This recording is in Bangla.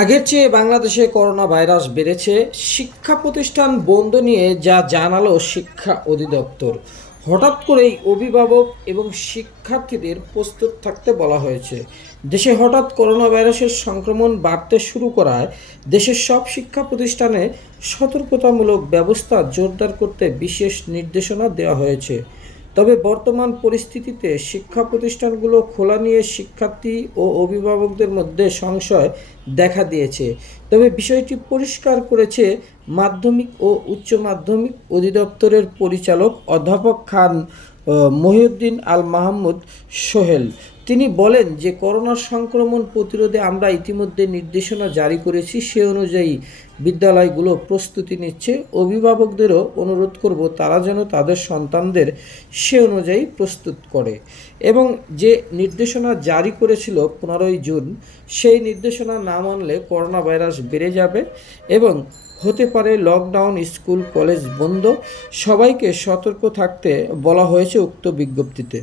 আগের চেয়ে বাংলাদেশে করোনা ভাইরাস বেড়েছে। শিক্ষা প্রতিষ্ঠান বন্ধ নিয়ে যা জানালো শিক্ষা অধিদপ্তর। হঠাৎ করেই অভিভাবক এবং শিক্ষার্থীদের প্রস্তুত থাকতে বলা হয়েছে। দেশে হঠাৎ করোনা ভাইরাসের সংক্রমণ বাড়তে শুরু করায় দেশের সব শিক্ষা প্রতিষ্ঠানে সতর্কতামূলক ব্যবস্থা জোরদার করতে বিশেষ নির্দেশনা দেওয়া হয়েছে। তবে বর্তমান পরিস্থিতিতে শিক্ষা প্রতিষ্ঠানগুলো খোলা নিয়ে শিক্ষার্থী ও অভিভাবকদের মধ্যে সংশয় দেখা দিয়েছে। তবে বিষয়টি পরিষ্কার করেছে মাধ্যমিক ও উচ্চ মাধ্যমিক অধিদপ্তরের পরিচালক অধ্যাপক খান মহিউদ্দিন আল মাহমুদ সোহেল। তিনি বলেন যে করোনা সংক্রমণ প্রতিরোধে আমরা ইতিমধ্যে নির্দেশনা জারি করেছি, সে অনুযায়ী বিদ্যালয়গুলো প্রস্তুতি নিচ্ছে। অভিভাবকদেরও অনুরোধ করব তারা যেন তাদের সন্তানদের সে অনুযায়ী প্রস্তুত করে। এবং যে নির্দেশনা জারি করেছিল 15ই জুন, সেই নির্দেশনা না মানলে করোনা ভাইরাস বেড়ে যাবে এবং হতে পারে লকডাউন, স্কুল কলেজ বন্ধ। সবাইকে সতর্ক থাকতে বলা হয়েছে উক্ত বিজ্ঞপ্তিতে।